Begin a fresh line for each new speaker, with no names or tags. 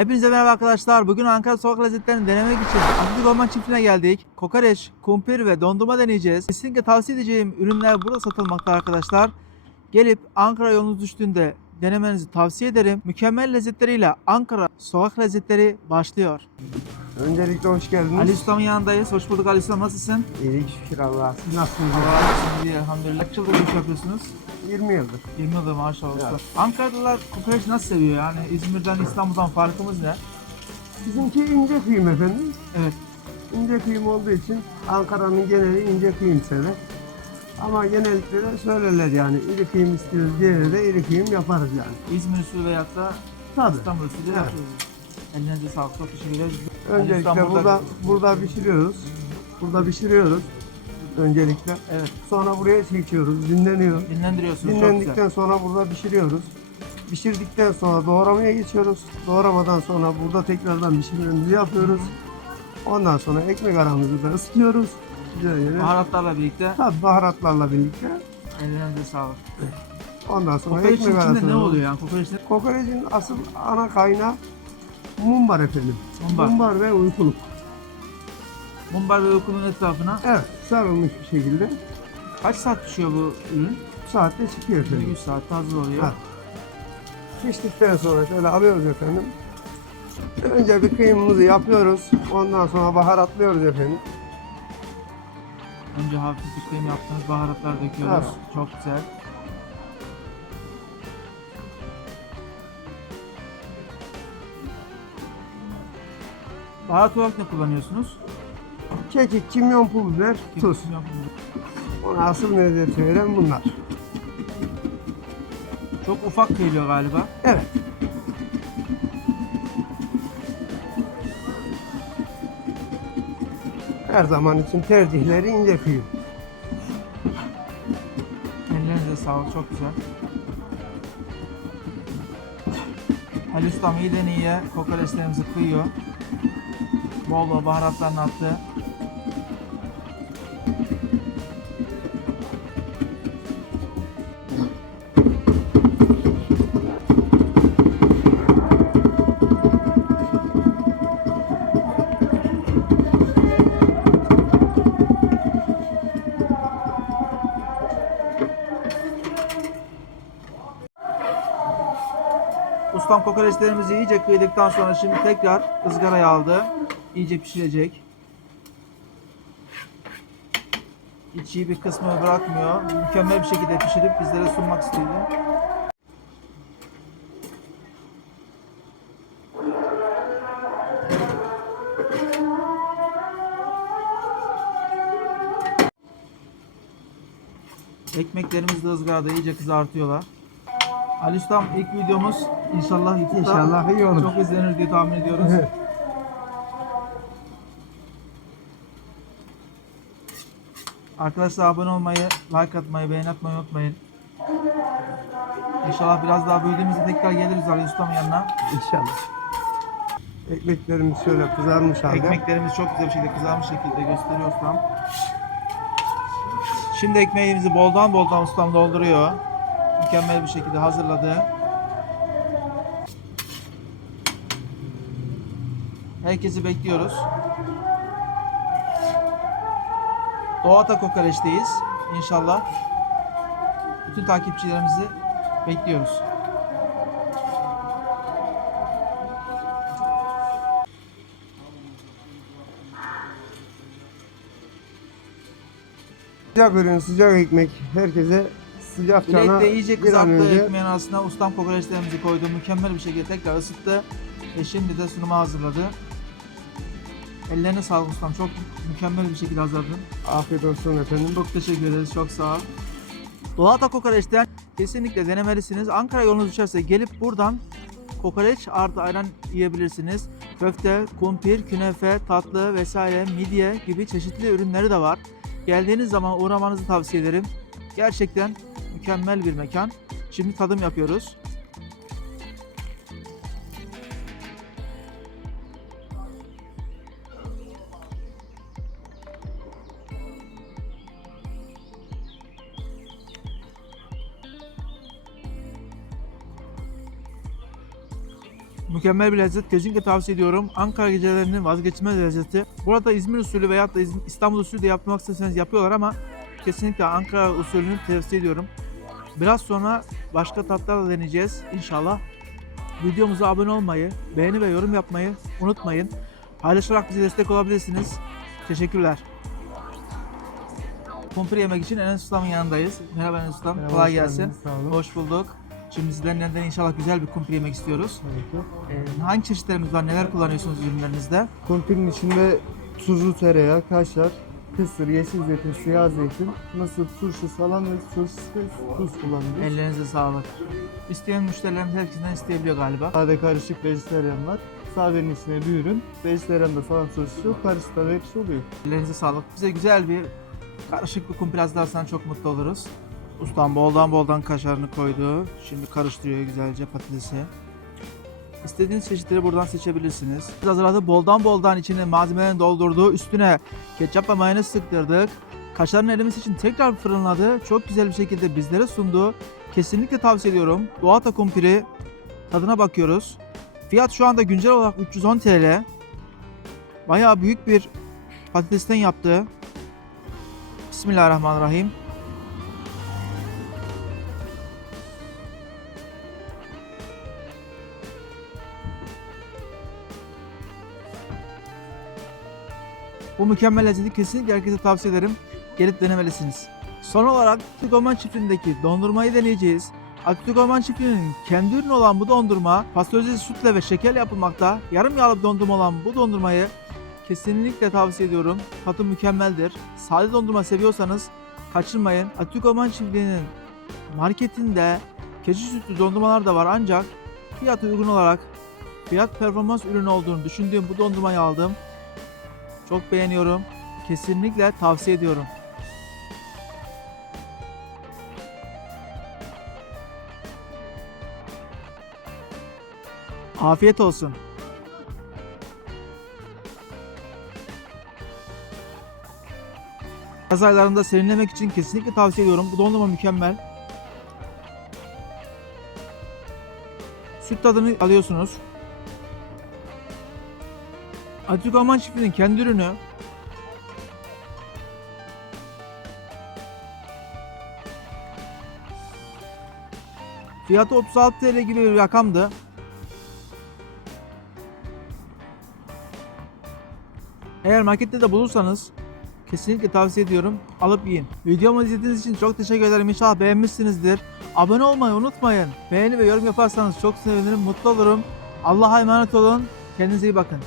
Hepinize merhaba arkadaşlar. Bugün Ankara sokak lezzetlerini denemek için Atatürk Orman Çiftliği'ne geldik. Kokoreç, kumpir ve dondurma deneyeceğiz. Kesinlikle tavsiye edeceğim ürünler burada satılmakta arkadaşlar. Gelip Ankara yolunuz düştüğünde denemenizi tavsiye ederim. Mükemmel lezzetleriyle Ankara sokak lezzetleri başlıyor.
Öncelikle hoş geldiniz.
Ali Usta'mın yanındayız. Hoş bulduk Ali Usta. Nasılsın?
İyilik şükür Allah'a. Siz nasılsınız?
Allah razı olsun diye elhamdülillah. Kaç yıldır iş yapıyorsunuz?
20 yıldır.
20 yıldır maşallah usta.
Evet.
Ankara'dalar kokoreç nasıl seviyor yani? İzmir'den İstanbul'dan farkımız ne?
Bizimki ince kıyım efendim.
Evet.
İnce kıyım olduğu için Ankara'nın geneli ince kıyım sever. Ama genellikle de söylerler yani iri kıyım istiyoruz diye de iri kıyım yaparız yani.
İzmir usulü veyahut da
Tabii.
İstanbul usulü
Evet.
yapıyoruz. Elinize sağlık. Çok teşekkür ederiz.
Öncelikle burada burada pişiriyoruz. Burada pişiriyoruz. Öncelikle.
Evet.
Sonra buraya çekiyoruz. Dinleniyor.
Dinlendiriyorsunuz. Çok güzel.
Dinlendikten sonra burada pişiriyoruz. Pişirdikten sonra doğramaya geçiyoruz. Doğramadan sonra burada tekrardan pişirmemizi yapıyoruz. Ondan sonra ekmek aramızı da ısıtıyoruz. Güzel
Baharatlarla birlikte
Tabii baharatlarla birlikte.
ellerinize sağlık.
Ondan sonra
Kokoreçin
ekmek
içinde
arasına.
ne oluyor yani? Kokoreçin
Kokoreçin asıl ana kaynağı mumbar efendim.
Mumbar.
ve uykuluk.
mumbar ve uykunun etrafına
Evet sarılmış bir şekilde
kaç saat pişiyor bu ürün?
saatte çıkıyor efendim.
100 saatte hazır oluyor.
Ha. Piştikten sonra şöyle alıyoruz efendim. Önce bir kıymamızı yapıyoruz. Ondan sonra baharatlıyoruz efendim.
Önce hafif bir kıyım yaptınız, baharatlar döküyoruz.
Evet.
Çok güzel. Baharat olarak ne kullanıyorsunuz?
Kekik, kimyon, pul biber, tuz.
Kimyon,
Ona asıl lezzeti veren bunlar.
Çok ufak kıyılıyor galiba.
Evet. Her zaman için tercihleri ince kıyım.
Ellerinize sağlık, çok güzel. Ali Ustam iyiden iyiye kokoreçlerimizi kıyıyor. Bol bol baharatlarını attı. Ustam kokoreçlerimizi iyice kıydıktan sonra şimdi tekrar ızgaraya aldı. İyice pişirecek. İçi bir kısmını bırakmıyor. Mükemmel bir şekilde pişirip bizlere sunmak istedi. Ekmeklerimiz de ızgarada iyice kızartıyorlar. Ali Ustam ilk videomuz inşallah YouTube'da
İnşallah iyi olur.
çok izlenir diye tahmin ediyoruz.
Evet.
Arkadaşlar abone olmayı, like atmayı, beğen atmayı unutmayın. İnşallah biraz daha büyüdüğümüzde tekrar geliriz Ali Ustam'ın yanına.
İnşallah. Ekmeklerimiz şöyle kızarmış halde.
Ekmeklerimiz çok güzel bir şekilde kızarmış şekilde gösteriyor ustam. Şimdi ekmeğimizi boldan boldan ustam dolduruyor. Mükemmel bir şekilde hazırladı. Herkesi bekliyoruz. Doğata Kokoreç'teyiz. İnşallah. Bütün takipçilerimizi bekliyoruz.
Sıcak ürün, sıcak ekmek. Herkese sıcak
Bilek
cana
de iyice kızarttı ekmeğin arasına ustam kokoreçlerimizi koydu. Mükemmel bir şekilde tekrar ısıttı. Ve şimdi de sunuma hazırladı. Ellerine sağlık ustam. Çok mükemmel bir şekilde hazırladın.
afiyet olsun efendim.
Çok teşekkür ederiz. Çok sağ ol. Doğata Kokoreç'ten kesinlikle denemelisiniz. Ankara yolunuz düşerse gelip buradan kokoreç artı ayran yiyebilirsiniz. Köfte, kumpir, künefe, tatlı vesaire, midye gibi çeşitli ürünleri de var. Geldiğiniz zaman uğramanızı tavsiye ederim. Gerçekten mükemmel bir mekan. Şimdi tadım yapıyoruz. Mükemmel bir lezzet. Kesinlikle tavsiye ediyorum. Ankara gecelerinin vazgeçilmez lezzeti. Burada İzmir usulü veya da İstanbul usulü de yapmak isterseniz yapıyorlar ama kesinlikle Ankara usulünü tavsiye ediyorum. Biraz sonra başka tatlar da deneyeceğiz inşallah. Videomuza abone olmayı, beğeni ve yorum yapmayı unutmayın. Paylaşarak bize destek olabilirsiniz. Teşekkürler. Kumpir yemek için Enes Ustam'ın yanındayız. Merhaba Enes Ustam.
Merhaba,
Kolay gelsin.
Sağ olun.
Hoş bulduk. Şimdi sizden neden inşallah güzel bir kumpir yemek istiyoruz.
Ki.
Ee, hangi çeşitlerimiz var? Neler kullanıyorsunuz ürünlerinizde?
Kumpir'in içinde tuzlu tereyağı, kaşar, kısır, yeşil zeytin, siyah zeytin, mısır, turşu, salam ve ve tuz kullanıyoruz.
Ellerinize sağlık. İsteyen müşterilerimiz herkesten isteyebiliyor galiba.
Sade karışık vejetaryen var. Sadenin içine bir ürün. Vejetaryen de salam yok. Karışıkta da hepsi oluyor.
Ellerinize sağlık. Bize güzel bir karışık bir kumpir hazırlarsan çok mutlu oluruz. Ustam boldan boldan kaşarını koydu. Şimdi karıştırıyor güzelce patatesi. İstediğiniz çeşitleri buradan seçebilirsiniz. Biz hazırladık. Boldan boldan içine malzemelerini doldurdu. Üstüne ketçap ve mayonez sıktırdık. Kaşarını elimiz için tekrar fırınladı. Çok güzel bir şekilde bizlere sundu. Kesinlikle tavsiye ediyorum. Doğata kumpiri tadına bakıyoruz. Fiyat şu anda güncel olarak 310 TL. Bayağı büyük bir patatesten yaptı. Bismillahirrahmanirrahim. Bu mükemmel lezzeti kesinlikle herkese tavsiye ederim. Gelip denemelisiniz. Son olarak Atatürk Orman Çiftliği'ndeki dondurmayı deneyeceğiz. Atatürk Orman Çiftliği'nin kendi ürünü olan bu dondurma pastörize sütle ve şekerle yapılmakta. Yarım yağlı dondurma olan bu dondurmayı kesinlikle tavsiye ediyorum. Tadı mükemmeldir. Sade dondurma seviyorsanız kaçırmayın. Atatürk Orman Çiftliği'nin marketinde keçi sütlü dondurmalar da var ancak fiyatı uygun olarak fiyat performans ürünü olduğunu düşündüğüm bu dondurmayı aldım. Çok beğeniyorum. Kesinlikle tavsiye ediyorum. Afiyet olsun. Yaz aylarında serinlemek için kesinlikle tavsiye ediyorum. Bu dondurma mükemmel. Süt tadını alıyorsunuz. Atatürk Orman Çiftliği'nin kendi ürünü. Fiyatı 36 TL gibi bir rakamdı. Eğer markette de bulursanız kesinlikle tavsiye ediyorum. Alıp yiyin. Videomu izlediğiniz için çok teşekkür ederim. İnşallah beğenmişsinizdir. Abone olmayı unutmayın. Beğeni ve yorum yaparsanız çok sevinirim. Mutlu olurum. Allah'a emanet olun. Kendinize iyi bakın.